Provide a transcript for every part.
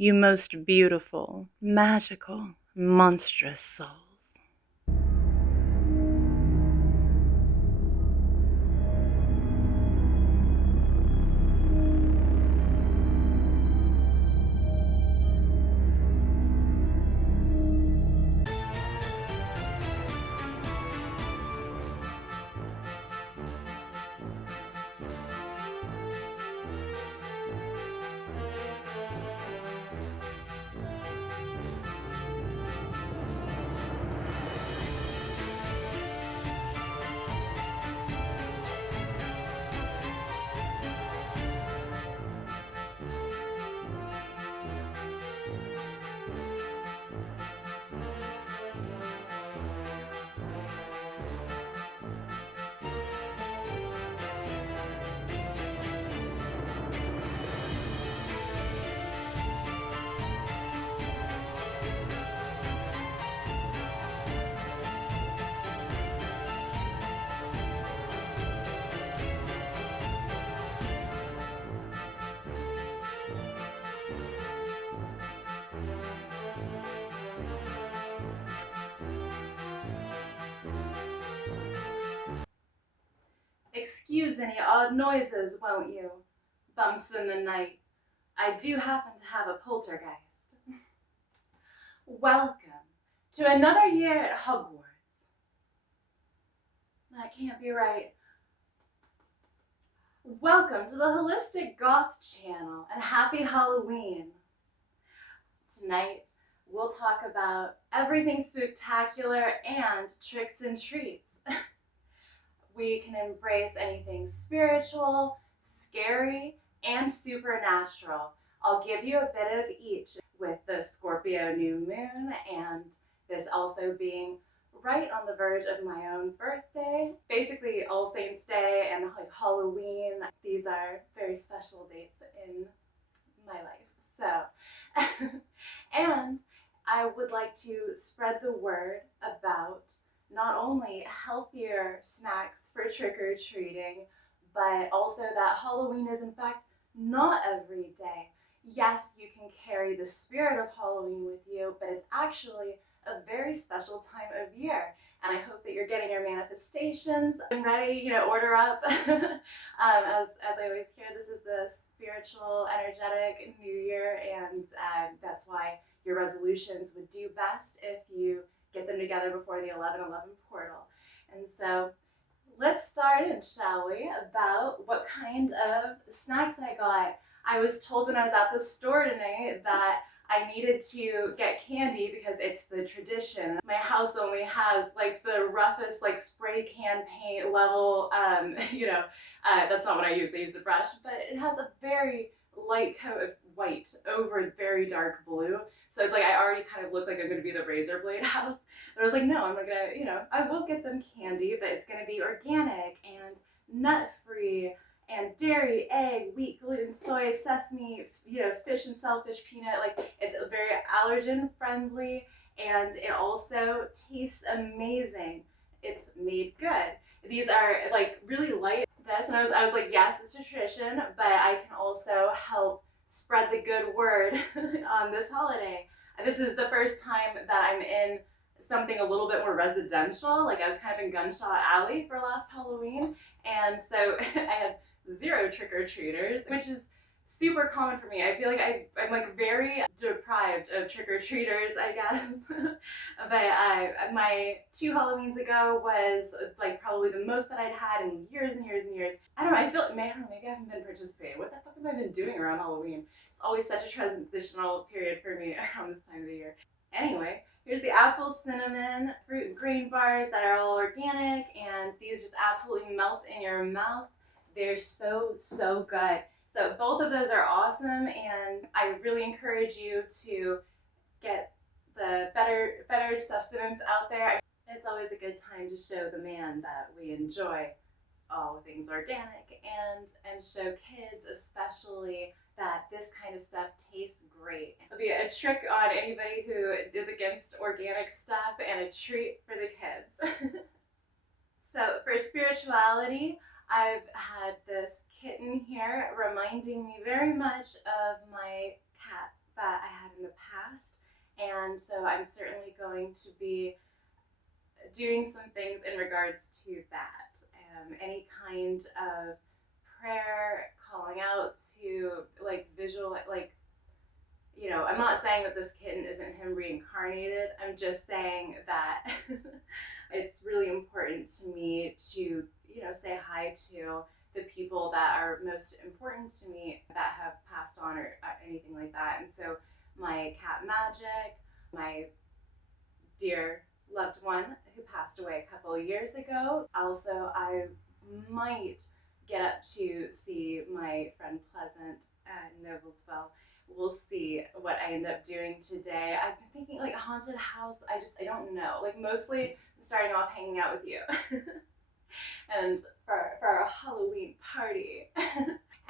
you most beautiful, magical, monstrous souls. Excuse any odd noises, won't you? Bumps in the night. I do happen to have a poltergeist. Welcome to another year at Hogwarts. That can't be right. Welcome to the Holistic Goth channel and happy Halloween. Tonight, we'll talk about everything spooktacular and tricks and treats. We can embrace anything spiritual, scary, and supernatural. I'll give you a bit of each, with the Scorpio new moon and this also being right on the verge of my own birthday. Basically All Saints Day and like Halloween. These are very special dates in my life. So, and I would like to spread the word about not only healthier snacks for trick-or-treating, but also that Halloween is in fact not every day. Yes, you can carry the spirit of Halloween with you, but it's actually a very special time of year. And I hope that you're getting your manifestations and ready, order up. As I always hear, this is the spiritual, energetic new year, and that's why your resolutions would do best if you get them together before the 11/11 portal. And so let's start in, shall we, about what kind of snacks I got. I was told when I was at the store tonight that I needed to get candy because it's the tradition. My house only has like the roughest like spray can paint level, that's not what I use a brush, but it has a very light coat of white over very dark blue. So it's like I already kind of look like I'm going to be the razor blade house. But I was like, no, I'm not going to, I will get them candy, but it's going to be organic and nut-free and dairy, egg, wheat, gluten, soy, sesame, fish and shellfish, peanut. Like, it's very allergen friendly, and it also tastes amazing. It's made good. These are like really light. And I was like, yes, it's a tradition, but I can also help spread the good word on this holiday. This is the first time that I'm in something a little bit more residential. Like, I was kind of in Gunshot Alley for last Halloween, and so I had 0 trick-or-treaters, which is super common for me. I feel like I'm like very deprived of trick-or-treaters, I guess. But my 2 Halloweens ago was like probably the most that I'd had in years and years and years. I don't know, maybe I haven't been participating. What the fuck have I been doing around Halloween? It's always such a transitional period for me around this time of the year. Anyway, here's the apple cinnamon fruit and grain bars that are all organic, and these just absolutely melt in your mouth. They're so, so good. So both of those are awesome, and I really encourage you to get the better sustenance out there. It's always a good time to show the man that we enjoy all things organic, and show kids especially that this kind of stuff tastes great. It'll be a trick on anybody who is against organic stuff and a treat for the kids. So for spirituality, I've had this kitten here reminding me very much of my cat that I passed. And so I'm certainly going to be doing some things in regards to that. Any kind of prayer, calling out to like visual, like, you know, I'm not saying that this kitten isn't him reincarnated. I'm just saying that it's really important to me to, you know, say hi to the people that are most important to me that have passed on or anything like that. And so my cat Magic, my dear loved one who passed away a couple of years ago. Also, I might get up to see my friend Pleasant at Noblesville. We'll see what I end up doing today. I've been thinking like a haunted house. I don't know. Like mostly I'm starting off hanging out with you. And for our Halloween party.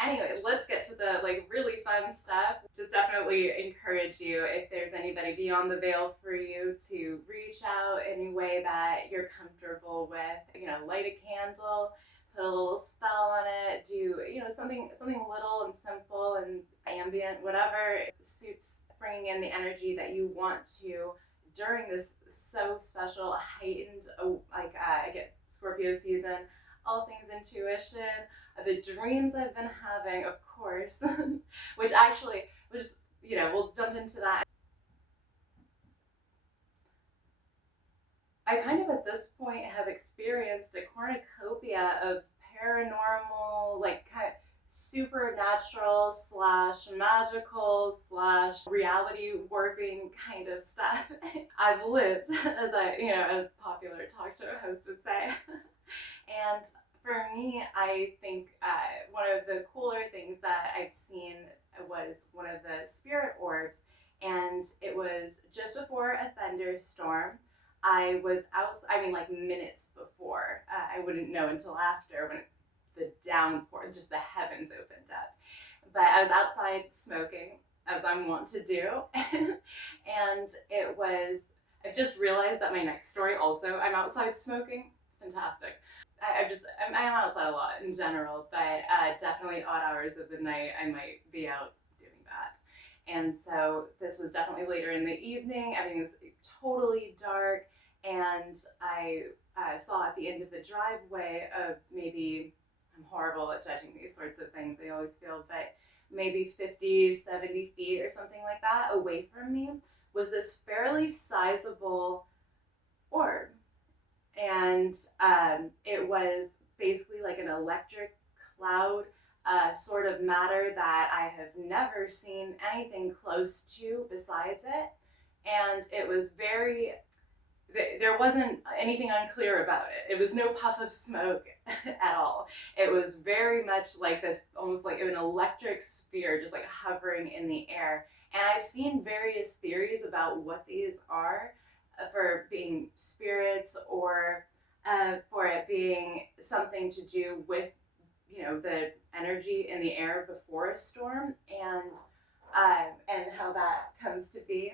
Anyway, let's get to the like really fun stuff. Just definitely encourage you, if there's anybody beyond the veil for you, to reach out any way that you're comfortable with. You know, light a candle, put a little spell on it, do, you know, something little and simple and ambient, whatever suits bringing in the energy that you want to during this so special, heightened, I get Scorpio season, all things intuition, the dreams I've been having, of course, which actually, we'll jump into that. I kind of at this point have experienced a cornucopia of paranormal, like kind of supernatural / magical / reality warping kind of stuff. I've lived, as a popular talk show host would say. And for me, I think one of the cooler things that I've seen was one of the spirit orbs, and it was just before a thunderstorm. I was out, like minutes before. I wouldn't know until after when the downpour, just the heavens opened up. But I was outside smoking, as I'm wont to do, and I just realized that my next story also, I'm outside smoking. Fantastic. I'm outside a lot in general, but definitely odd hours of the night I might be out doing that. And so this was definitely later in the evening. Everything was totally dark, and I saw at the end of the driveway of maybe, I'm horrible at judging these sorts of things, I always feel, but maybe 50, 70 feet or something like that away from me was this fairly sizable orb. And it was basically like an electric cloud sort of matter that I have never seen anything close to besides it. And it was there wasn't anything unclear about it. It was no puff of smoke at all. It was very much like this, almost like an electric sphere, just like hovering in the air. And I've seen various theories about what these are, for being spirits or for it being something to do with, the energy in the air before a storm, and how that comes to be.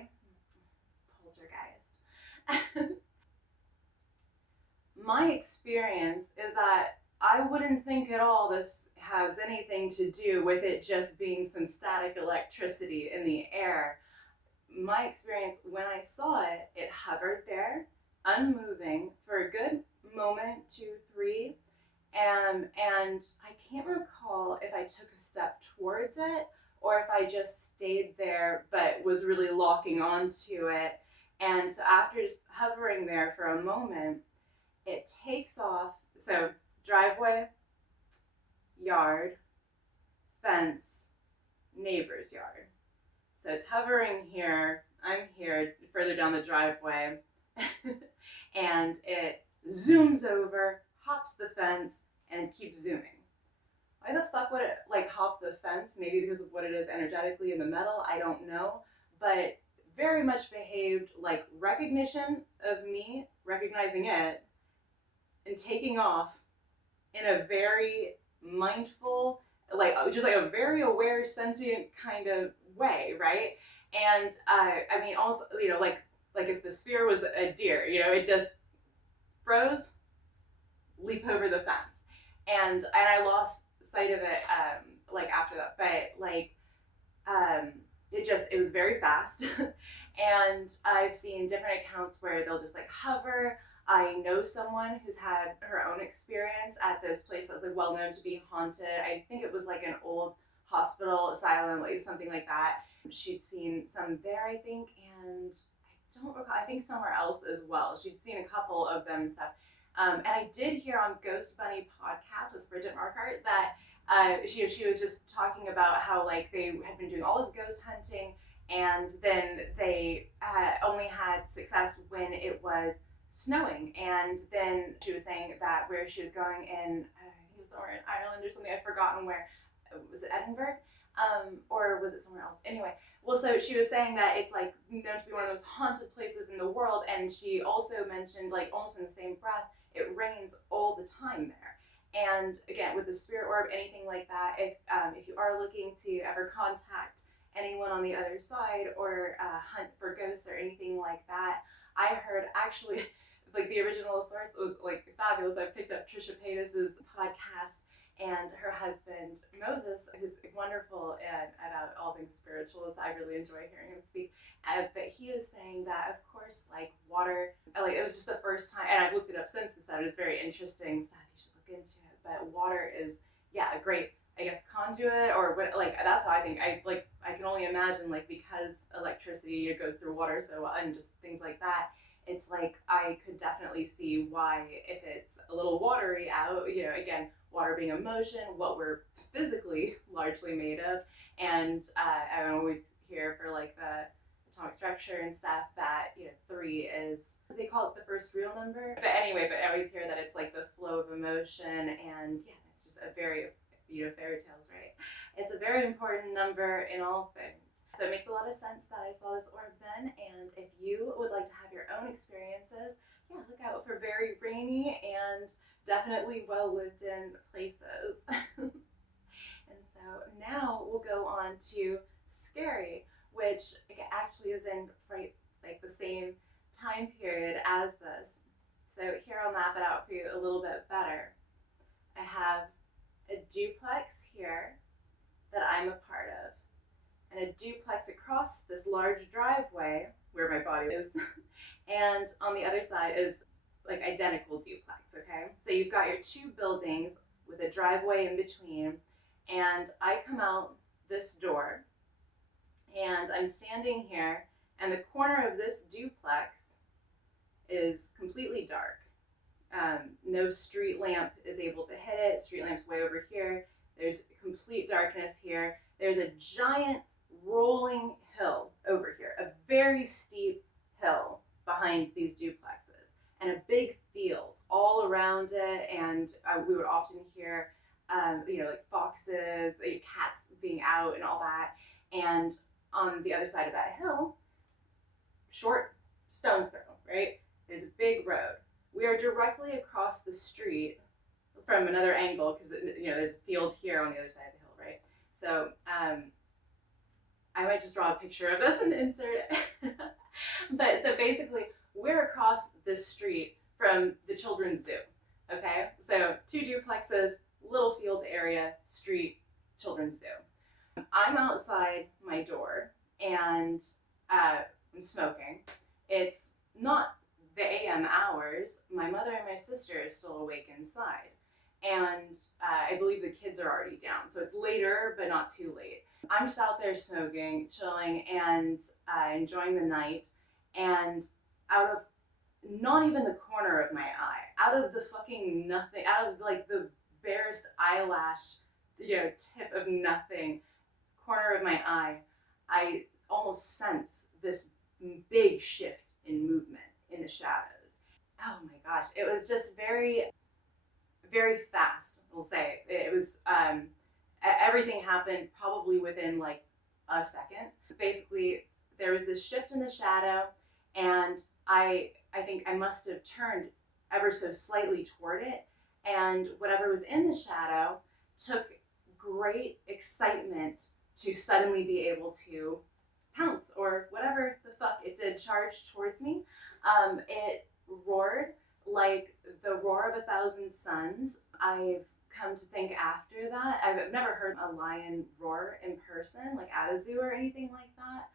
Poltergeist. My experience is that I wouldn't think at all this has anything to do with it just being some static electricity in the air. My experience, when I saw it, it hovered there, unmoving, for a good moment, 2, 3, and I can't recall if I took a step towards it or if I just stayed there but was really locking onto it. And so after just hovering there for a moment, it takes off. So driveway, yard, fence, neighbor's yard. So it's hovering here, I'm here, further down the driveway, and it zooms over, hops the fence, and keeps zooming. Why the fuck would it hop the fence? Maybe because of what it is energetically in the metal, I don't know, but very much behaved like recognition of me, recognizing it, and taking off in a very mindful, just like a very aware, sentient kind of way, right? And also, like if the sphere was a deer, it just froze, leap over the fence, and I lost sight of it after that, but it was very fast, And I've seen different accounts where they'll just like hover. I know someone who's had her own experience at this place that was like well known to be haunted. I think it was like an old hospital, asylum, like something like that. She'd seen some there, I think, and I don't recall, I think somewhere else as well. She'd seen a couple of them and stuff. And I did hear on Ghost Bunny podcast with Bridget Markart that she was just talking about how like they had been doing all this ghost hunting, and then they only had success when it was snowing. And then she was saying that where she was going in, I think it was somewhere in Ireland or something, I've forgotten where, was it Edinburgh? Or was it somewhere else? Anyway, well, so she was saying that it's like known to be one of those haunted places in the world, and she also mentioned, like almost in the same breath, it rains all the time there. And again, with the spirit orb, anything like that, if you are looking to ever contact anyone on the other side or hunt for ghosts or anything like that, I heard actually, like the original source was like fabulous. I picked up Trisha Paytas's podcast, and her husband Moses, who's wonderful about all things spiritual, so I really enjoy hearing him speak. But he was saying that, of course, like water, like it was just the first time, and I've looked it up since and said it's very interesting stuff. You should look into it. But water is, yeah, a great, I guess, conduit, or what, like that's how I think. I can only imagine, like, because electricity goes through water so well, and just things like that. It's like I could definitely see why, if it's a little watery out, again, water being emotion, what we're physically largely made of. And I always hear for like the atomic structure and stuff that 3 is, they call it the first real number. But anyway, I always hear that it's like the flow of emotion, and yeah, it's just a very, fairy tales, right? It's a very important number in all things. So it makes a lot of sense that I saw this orb then, and if you would like to have your own experiences, yeah, look out for very rainy and definitely well-lived in places. And so now we'll go on to scary, which actually is in right like the same time period as this. So here I'll map it out for you a little bit better. I have a duplex here that I'm a part of, and a duplex across this large driveway where my body is, and on the other side is like identical duplex, okay? So you've got your 2 buildings with a driveway in between, and I come out this door, and I'm standing here, and the corner of this duplex is completely dark. No street lamp is able to hit it. Street lamp's way over here. There's complete darkness here. There's a giant rolling hill over here, a very steep hill behind these duplexes, and a big field all around it. And we would often hear, like foxes, cats being out and all that. And on the other side of that hill, short stone's throw, right? There's a big road. We are directly across the street from another angle, because there's a field here on the other side of the hill, right? So I might just draw a picture of this and insert it. But so basically, we're across this street from the children's zoo, okay? So 2 duplexes, little field area, street, children's zoo. I'm outside my door, and I'm smoking. It's not the AM hours. My mother and my sister are still awake inside. And I believe the kids are already down. So it's later, but not too late. I'm just out there smoking, chilling, and enjoying the night. And out of not even the corner of my eye, out of the fucking nothing, out of like the barest eyelash, tip of nothing, corner of my eye, I almost sense this big shift in movement in the shadows. Oh my gosh, it was just very, very fast, we'll say. It was, everything happened probably within like a second. Basically, there was this shift in the shadow, and I think I must have turned ever so slightly toward it, and whatever was in the shadow took great excitement to suddenly be able to pounce, or whatever the fuck it did, charge towards me. It roared like the roar of 1,000 suns. I've come to think after that, I've never heard a lion roar in person, like at a zoo or anything like that,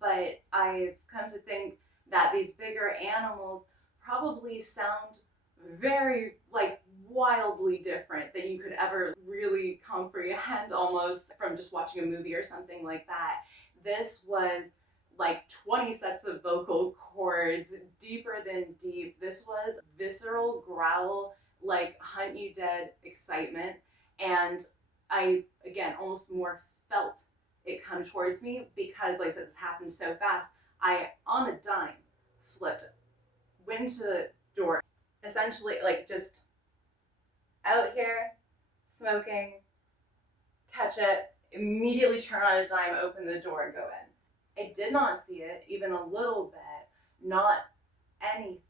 but I've come to think that these bigger animals probably sound very like wildly different than you could ever really comprehend almost from just watching a movie or something like that. This was like 20 sets of vocal cords, deeper than deep. This was visceral growl, like hunt you dead excitement. And I, again, almost more felt it come towards me because, like I said, this happened so fast. I, on a dime, flipped, went to the door, essentially, like just out here, smoking, catch it, immediately turn on a dime, open the door, and go in. I did not see it, even a little bit, not anything.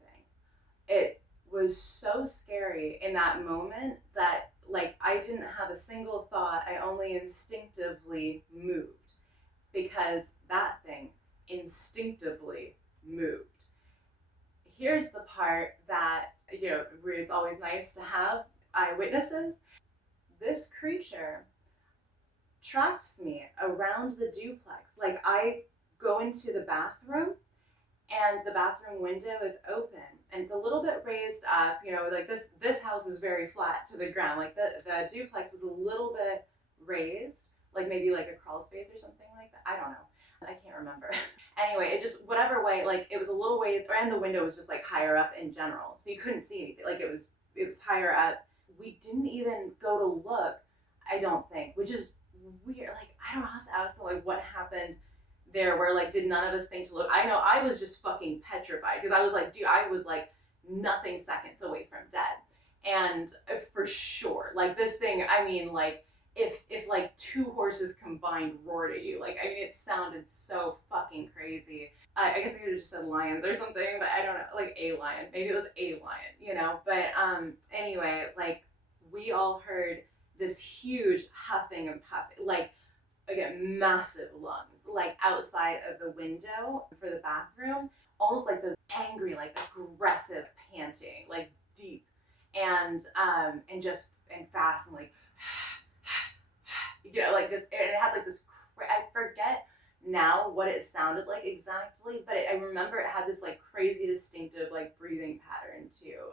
It was so scary in that moment that, like, I didn't have a single thought. I only instinctively moved because that thing instinctively moved. Here's the part that, you know, where it's always nice to have eyewitnesses. This creature tracks me around the duplex. Like, I go into the bathroom and the bathroom window is open and it's a little bit raised up, you know, like this house is very flat to the ground. Like the duplex was a little bit raised, like maybe like a crawl space or something like that. I don't know. I can't remember. Anyway, it just, whatever way, like it was a little ways, and the window was just like higher up in general. So you couldn't see anything. Like it was higher up. We didn't even go to look, I don't think, which is weird. Like, I don't know how to ask them, like, what happened there, where like did none of us think to look. I know I was just fucking petrified because I was like, dude, I was like nothing seconds away from dead. And for sure, like this thing, I mean, like if like two horses combined roared at you, like, I mean, it sounded so fucking crazy. I guess I could have just said lions or something, but I don't know, like a lion, maybe it was a lion, you know. But anyway, like we all heard this huge huffing and puffing, like, again, massive lungs, like outside of the window for the bathroom, almost like those angry, like aggressive panting, like deep and just and fast and like, you know, like just, and it had like this, I forget now what it sounded like exactly, but I remember it had this like crazy distinctive like breathing pattern too.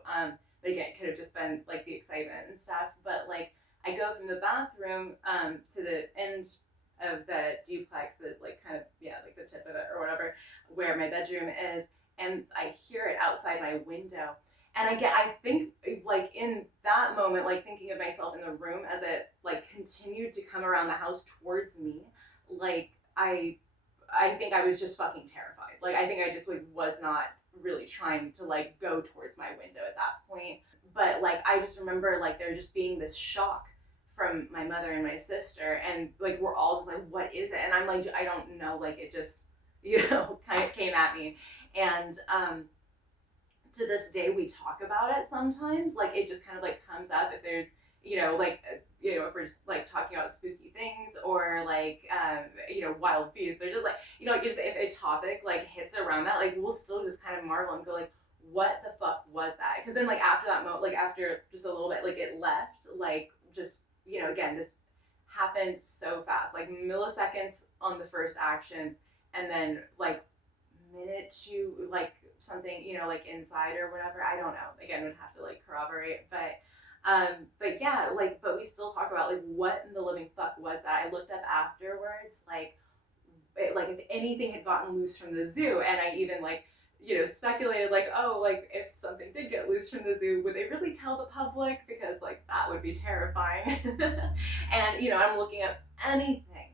But again, it could have just been like the excitement and stuff. But like I go from the bathroom to the end of the duplex, that like kind of, yeah, like the tip of it or whatever, where my bedroom is, and I hear it outside my window. And I think like in that moment, like thinking of myself in the room as it like continued to come around the house towards me, like I think I was just fucking terrified. Like I think I just like was not really trying to like go towards my window at that point. But like I just remember like there just being this shock from my mother and my sister, and like we're all just like, what is it? And I'm like, I don't know, like it just, you know, kind of came at me. And to this day we talk about it sometimes, like it just kind of like comes up if there's, you know, like you know, if we're just like talking about spooky things or like you know, wild beasts, or just like, you know, just if a topic like hits around that, like we'll still just kind of marvel and go like, what the fuck was that? Because then like after that moment, like after just a little bit, like it left, like just, you know, again, this happened so fast, like milliseconds on the first actions, and then like minute to like something, you know, like inside or whatever. I don't know. Again, would have to like corroborate, but yeah, like, but we still talk about like what in the living fuck was that? I looked up afterwards, like, like if anything had gotten loose from the zoo, and I even like, you know, speculated like, oh, like if something did get loose from the zoo, would they really tell the public? Because like that would be terrifying. And you know, I'm looking up anything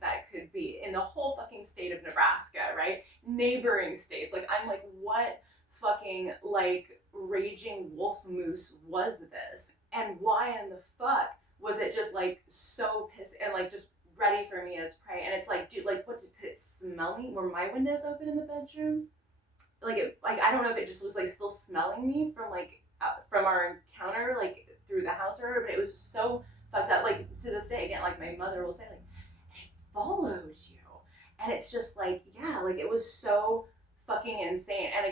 that could be in the whole fucking state of Nebraska, right? Neighboring states. Like I'm like, what fucking like raging wolf moose was this? And why in the fuck was it just like so pissed and like just ready for me as prey? And it's like, dude, like what could it smell me? Were my windows open in the bedroom? Like it, like I don't know if it just was like still smelling me from like from our encounter like through the house or whatever, but it was so fucked up. Like to this day, again, like my mother will say like, it followed you, and it's just like, yeah, like it was so fucking insane. And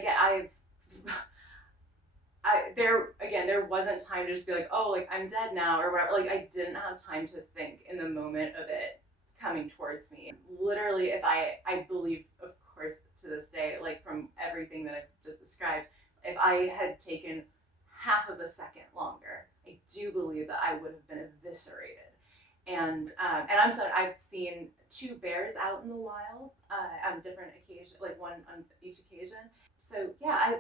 again, there wasn't time to just be like, oh, like I'm dead now or whatever. Like I didn't have time to think in the moment of it coming towards me. Literally, if I believe, of course, to this day, like from everything that I've just described, if I had taken half of a second longer, I do believe that I would have been eviscerated. And I'm sorry, I've seen 2 bears out in the wild on different occasions, like one on each occasion. So yeah,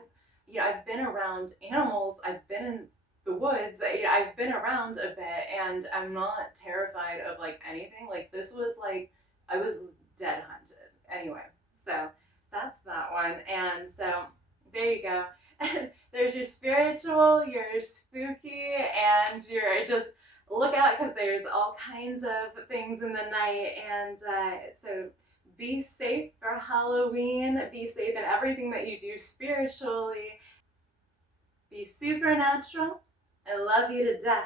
I've been around animals. I've been in the woods. I've been around a bit, and I'm not terrified of like anything. Like this was like I was dead hunted. Anyway, so that's that one. And so there you go. There's your spiritual, your spooky, and your just look out because there's all kinds of things in the night. And so be safe for Halloween. Be safe in everything that you do spiritually. Be supernatural. I love you to death.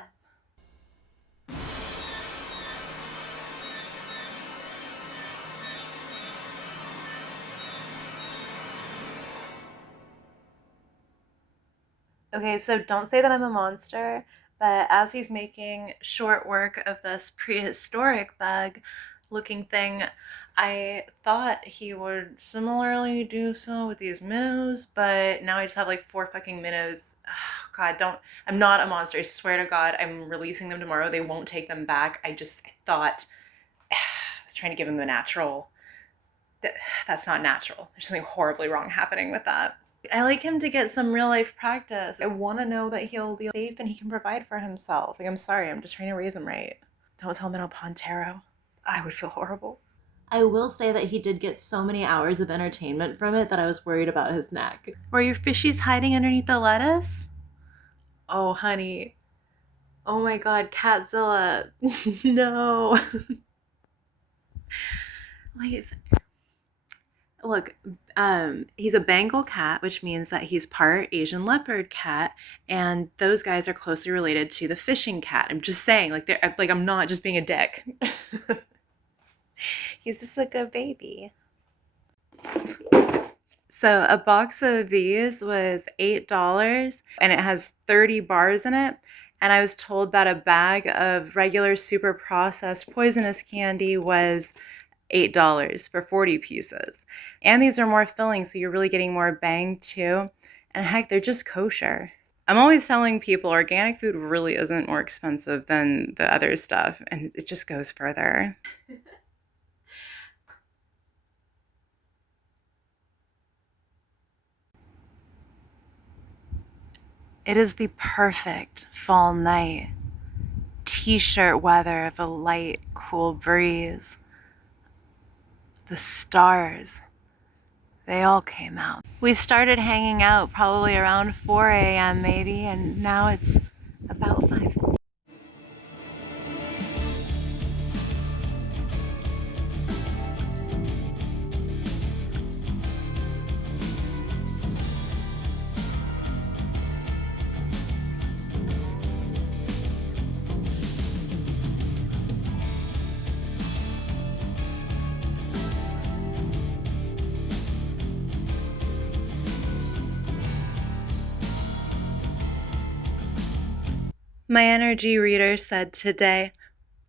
Okay, so don't say that I'm a monster, but as he's making short work of this prehistoric bug looking thing, I thought he would similarly do so with these minnows, but now I just have like 4 fucking minnows. Oh, God, I'm not a monster. I swear to God, I'm releasing them tomorrow. They won't take them back. I thought, I was trying to give him the natural. That's not natural. There's something horribly wrong happening with that. I like him to get some real life practice. I want to know that he'll be safe and he can provide for himself. Like, I'm sorry, I'm just trying to raise him right. Don't tell him it'll pawn tarot. I would feel horrible. I will say that he did get so many hours of entertainment from it that I was worried about his neck. Were your fishies hiding underneath the lettuce? Oh, honey. Oh my God, Catzilla. No. Wait. Look, he's a Bengal cat, which means that he's part Asian leopard cat, and those guys are closely related to the fishing cat. I'm just saying, I'm not just being a dick. He's just like a baby. So a box of these was $8, and it has 30 bars in it. And I was told that a bag of regular super processed poisonous candy was $8 for 40 pieces. And these are more filling, so you're really getting more bang too. And heck, they're just kosher. I'm always telling people organic food really isn't more expensive than the other stuff, and it just goes further. It is the perfect fall night. T-shirt weather of a light, cool breeze. The stars, they all came out. We started hanging out probably around 4 a.m. maybe, and now it's about 5. My energy reader said today,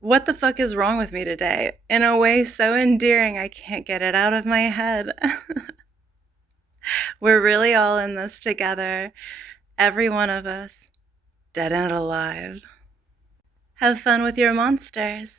"What the fuck is wrong with me today?" in a way so endearing I can't get it out of my head. We're really all in this together, every one of us, dead and alive. Have fun with your monsters.